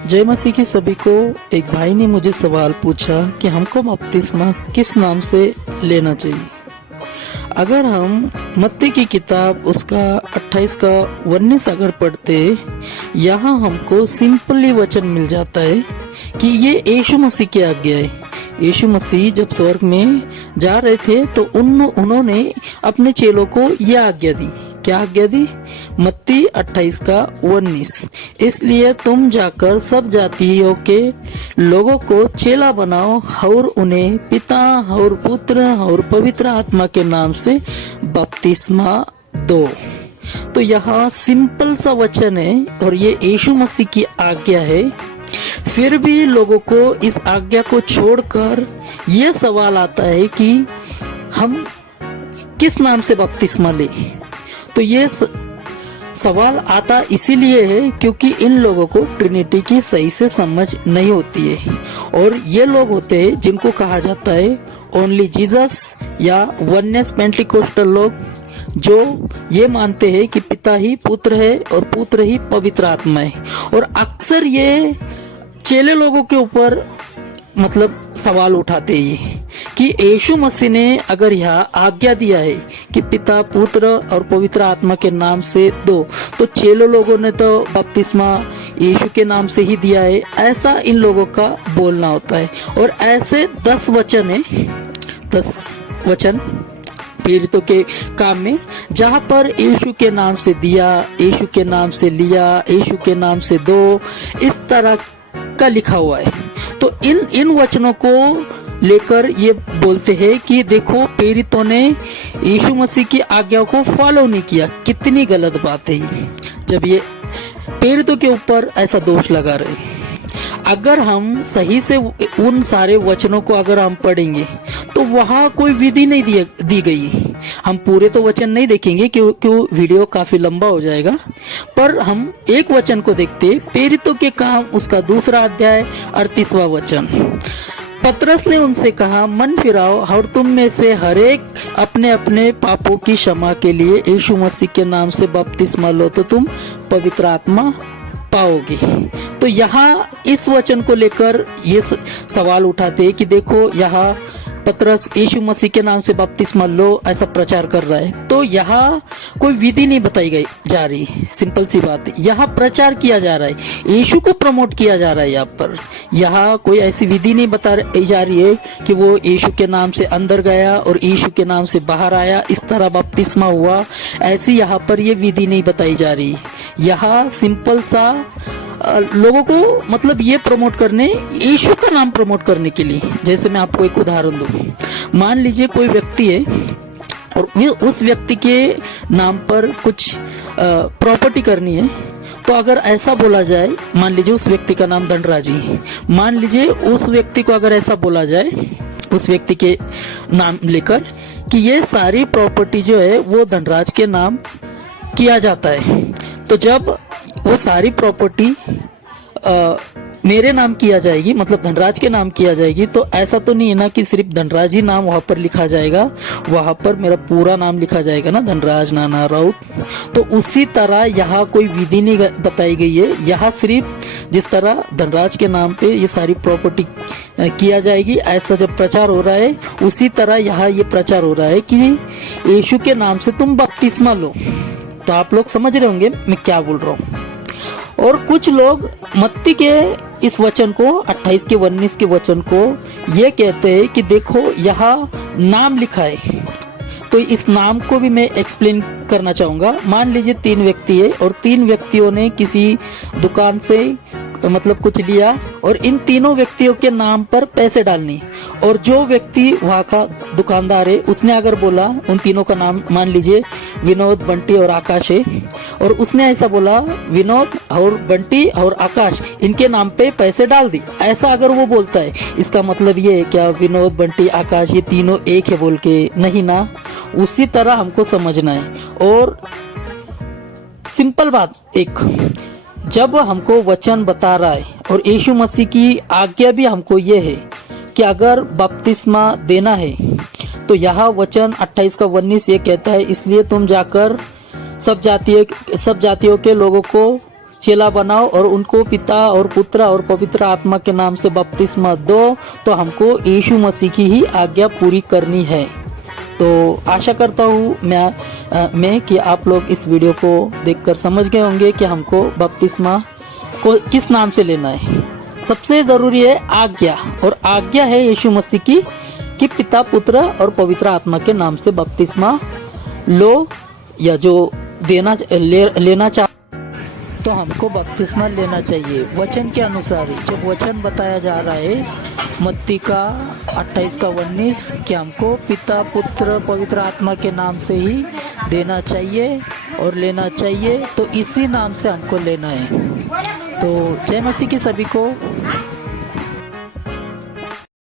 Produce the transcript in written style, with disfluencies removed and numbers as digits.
जय मसीह की सभी को। एक भाई ने मुझे सवाल पूछा कि हमको बपतिस्मा किस नाम से लेना चाहिए। अगर हम मत्ती की किताब उसका 28 का 19 अगर पढ़ते, यहाँ हमको सिंपली वचन मिल जाता है कि ये यीशु मसीह की आज्ञा है। यीशु मसीह जब स्वर्ग में जा रहे थे तो उन्होंने अपने चेलों को यह आज्ञा दी। क्या आज्ञा दी? मत्ती 28 का 19, इसलिए तुम जाकर सब जातियों के लोगों को चेला बनाओ और उन्हें पिता और पुत्र और पवित्र आत्मा के नाम से बपतिस्मा दो। तो यहाँ सिंपल सा वचन है और ये यीशु मसीह की आज्ञा है। फिर भी लोगों को इस आज्ञा को छोड़कर ये सवाल आता है कि हम किस नाम से बपतिस्मा लें। तो ये सवाल आता इसीलिए है क्योंकि इन लोगों को ट्रिनिटी की सही से समझ नहीं होती है। और ये लोग होते हैं जिनको कहा जाता है ओनली जीसस या वननेस पेंटिकोस्टल लोग, जो ये मानते हैं कि पिता ही पुत्र है और पुत्र ही पवित्र आत्मा है। और अक्सर ये चेले लोगों के ऊपर मतलब सवाल उठाते हैं कि यीशु मसीह ने अगर यह आज्ञा दिया है कि पिता पुत्र और पवित्र आत्मा के नाम से दो, तो चेले लोगों ने तो बपतिस्मा यीशु के नाम से ही दिया है, ऐसा इन लोगों का बोलना होता है। और ऐसे 10 वचन है, 10 वचन प्रेरितों के काम में, जहाँ पर यीशु के नाम से दिया, यीशु के नाम से लिया, यीशु के नाम से दो, इस तरह का लिखा हुआ है। तो इन वचनों को लेकर ये बोलते हैं कि देखो प्रेरितों ने यीशु मसीह की आज्ञा को फॉलो नहीं किया। कितनी गलत बात है ये, जब ये प्रेरितों के ऊपर ऐसा दोष लगा रहे। अगर हम सही से उन सारे वचनों को अगर हम पढ़ेंगे तो वहाँ कोई विधि नहीं दी गई। हम पूरे तो वचन नहीं देखेंगे क्योंकि वीडियो काफी लंबा हो जाएगा, पर हम एक वचन को देखते, प्रेरितों के काम उसका 2 अध्याय 38वां वचन। पतरस ने उनसे कहा, मन फिराओ और तुम में से हरेक अपने अपने पापों की क्षमा के लिए यीशु मसीह के नाम से बपतिस्मा लो तो तुम पवित्र आत्मा पाओगे। तो यहाँ इस वचन को लेकर ये सवाल उठाते हैं कि देखो यहाँ पतरस यीशु मसीह के नाम से बपतिस्मा लो ऐसा प्रचार कर रहा है, तो यहाँ कोई विधि नहीं बताई गई जा रही। सिंपल सी बात है, यहाँ प्रचार किया जा रहा है, यीशु को प्रमोट किया जा रहा है। यहाँ पर यहाँ कोई ऐसी विधि नहीं बताई जा रही है कि वो यीशु के नाम से अंदर गया और यीशु के नाम से बाहर आया, इस तरह बपतिस्मा हुआ, ऐसी यहाँ पर ये विधि नहीं बताई जा रही। यहाँ सिंपल सा लोगों को मतलब ये प्रमोट करने, यीशु का नाम प्रमोट करने के लिए। जैसे मैं आपको एक उदाहरण दूं, मान लीजिए कोई व्यक्ति है और उस व्यक्ति के नाम पर कुछ प्रॉपर्टी करनी है, तो अगर ऐसा बोला जाए, मान लीजिए उस व्यक्ति का नाम धनराजी है, मान लीजिए उस व्यक्ति को अगर ऐसा बोला जाए उस व्यक्ति के नाम लेकर कि ये सारी प्रॉपर्टी जो है वो धनराज के नाम किया जाता है, तो जब वो सारी प्रॉपर्टी मेरे नाम किया जाएगी, मतलब धनराज के नाम किया जाएगी, तो ऐसा तो नहीं है ना कि सिर्फ धनराज ही नाम वहां पर लिखा जाएगा, वहां पर मेरा पूरा नाम लिखा जाएगा ना, धनराज नाना राउत। तो उसी तरह यहाँ कोई विधि नहीं बताई गई है। यहाँ सिर्फ जिस तरह धनराज के नाम पे ये सारी प्रॉपर्टी किया जाएगी, ऐसा जब प्रचार हो रहा है, उसी तरह यहाँ ये प्रचार हो रहा है कि यीशु के नाम से तुम बपतिस्मा लो। तो आप लोग समझ रहे होंगे मैं क्या बोल रहा हूँ। और कुछ लोग मत्ती के इस वचन को 28 के 19 के वचन को ये कहते हैं कि देखो यहाँ नाम लिखा है, तो इस नाम को भी मैं एक्सप्लेन करना चाहूंगा। मान लीजिए 3 व्यक्ति है और 3 व्यक्तियों ने किसी दुकान से मतलब कुछ लिया और इन तीनों व्यक्तियों के नाम पर पैसे डालनी, और जो व्यक्ति वहाँ का दुकानदार है उसने अगर बोला, उन तीनों का नाम मान लीजिए विनोद, बंटी और आकाश है, और उसने ऐसा बोला विनोद और बंटी और आकाश इनके नाम पे पैसे डाल दी, ऐसा अगर वो बोलता है, इसका मतलब ये है क्या विनोद, बंटी, आकाश ये तीनों एक है बोल के? नहीं ना, उसी तरह हमको समझना है। और सिंपल बात एक, जब हमको वचन बता रहा है और यीशु मसीह की आज्ञा भी हमको ये है कि अगर बपतिस्मा देना है, तो यहाँ वचन 28 का 19 ये कहता है, इसलिए तुम जाकर सब जातियों के लोगों को चेला बनाओ और उनको पिता और पुत्र और पवित्र आत्मा के नाम से बपतिस्मा दो, तो हमको यीशु मसीह की ही आज्ञा पूरी करनी है। तो आशा करता हूँ मैं कि आप लोग इस वीडियो को देखकर समझ गए होंगे कि हमको बपतिस्मा को किस नाम से लेना है। सबसे ज़रूरी है आज्ञा, और आज्ञा है यीशु मसीह की कि पिता पुत्र और पवित्र आत्मा के नाम से बपतिस्मा लो, या जो लेना चाह तो हमको बपतिस्मा लेना चाहिए वचन के अनुसार ही। जब वचन बताया जा रहा है मत्ती का 28:19 कि हमको पिता पुत्र पवित्र आत्मा के नाम से ही देना चाहिए और लेना चाहिए, तो इसी नाम से हमको लेना है। तो जय मसीह की सभी को।